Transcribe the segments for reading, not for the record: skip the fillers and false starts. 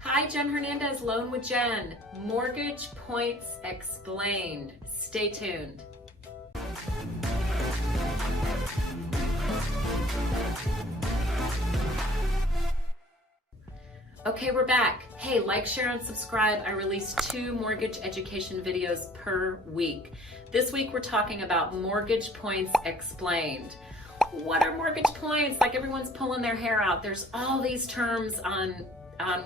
Hi, Jen Hernandez, Loan with Jen. Mortgage Points Explained. Stay tuned. Okay, we're back. Hey, like, share, and subscribe. I release 2 mortgage education videos per week. This week we're talking about Mortgage Points Explained. What are mortgage points? Like, everyone's pulling their hair out. There's all these terms on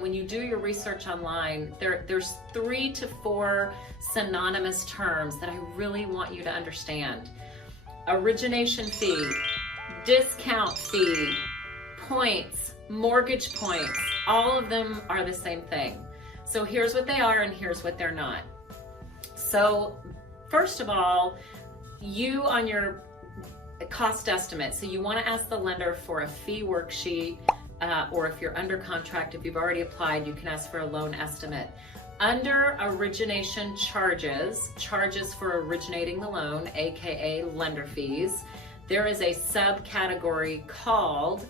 when you do your research online. There's 3 to 4 synonymous terms that I really want you to understand. Origination fee, discount fee, points, mortgage points, all of them are the same thing. So here's what they are and here's what they're not. So first of all, you on your cost estimate, so you want to ask the lender for a fee worksheet, or if you're under contract, if you've already applied, you can ask for a loan estimate. Under origination charges for originating the loan, aka lender fees, there is a subcategory called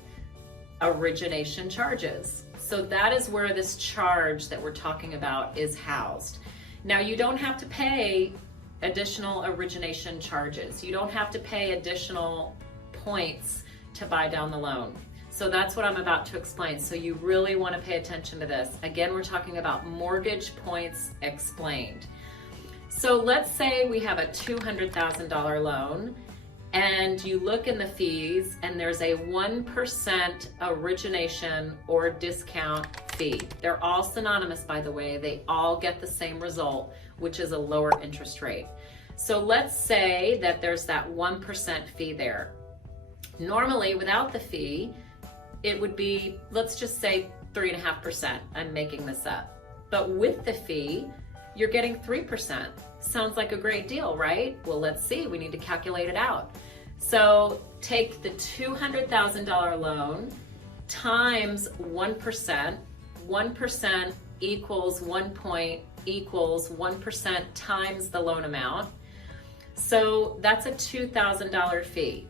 origination charges. So that is where this charge that we're talking about is housed. Now, you don't have to pay additional origination charges. You don't have to pay additional points to buy down the loan. So that's what I'm about to explain. So you really want to pay attention to this. Again, we're talking about Mortgage Points Explained. So let's say we have a $200,000 loan and you look in the fees and there's a 1% origination or discount fee. They're all synonymous, by the way. They all get the same result, which is a lower interest rate. So let's say that there's that 1% fee there. Normally, without the fee, it would be, let's just say 3.5%. I'm making this up. But with the fee, you're getting 3%. Sounds like a great deal, right? Well, let's see. We need to calculate it out. So take the $200,000 loan times 1%. 1% equals 1 point equals 1% times the loan amount. So that's a $2,000 fee.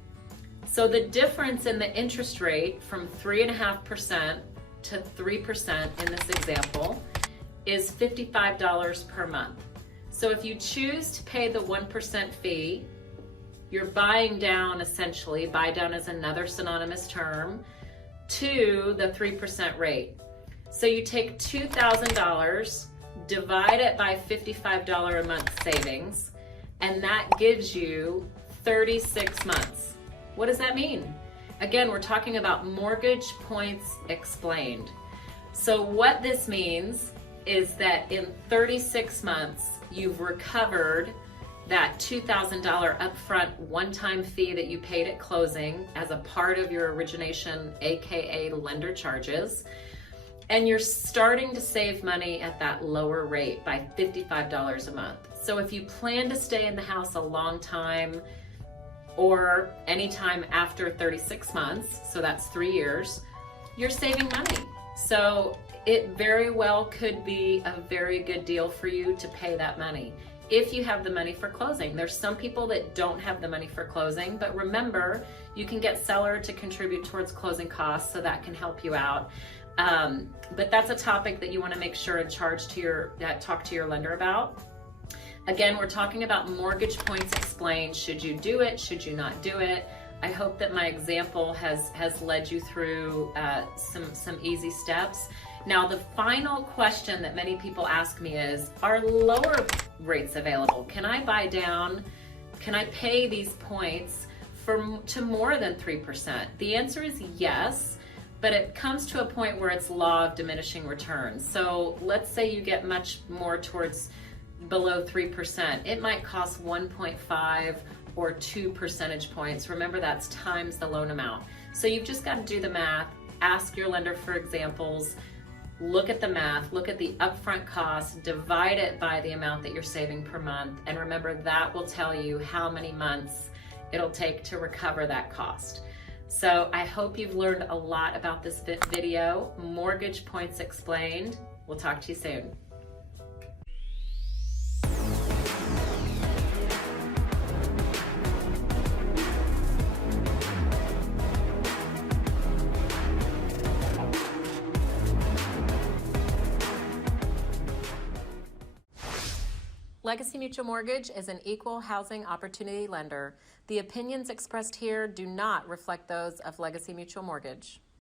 So the difference in the interest rate from 3.5% to 3% in this example is $55 per month. So if you choose to pay the 1% fee, you're buying down, essentially, buy down is another synonymous term, to the 3% rate. So you take $2,000, divide it by $55 a month savings, and that gives you 36 months. What does that mean? Again, we're talking about Mortgage Points Explained. So what this means is that in 36 months, you've recovered that $2,000 upfront one-time fee that you paid at closing as a part of your origination, aka lender charges, and you're starting to save money at that lower rate by $55 a month. So if you plan to stay in the house a long time, or anytime after 36 months, so that's 3 years, you're saving money. So it very well could be a very good deal for you to pay that money if you have the money for closing. There's some people that don't have the money for closing, but remember, you can get seller to contribute towards closing costs, so that can help you out. But that's a topic that you want to make sure and talk to your lender about. Again, we're talking about Mortgage Points Explained. Should you do it? Should you not do it? I hope that my example has led you through some easy steps. Now, the final question that many people ask me is, are lower rates available? Can I buy down? Can I pay these points to more than 3%? The answer is yes, but it comes to a point where it's law of diminishing returns. So let's say you get much more towards below 3%. It might cost 1.5 or 2 percentage points. Remember, that's times the loan amount. So you've just got to do the math, ask your lender for examples, look at the math, look at the upfront cost, divide it by the amount that you're saving per month, and remember that will tell you how many months it'll take to recover that cost. So I hope you've learned a lot about this video. Mortgage Points Explained. We'll talk to you soon. Legacy Mutual Mortgage is an equal housing opportunity lender. The opinions expressed here do not reflect those of Legacy Mutual Mortgage.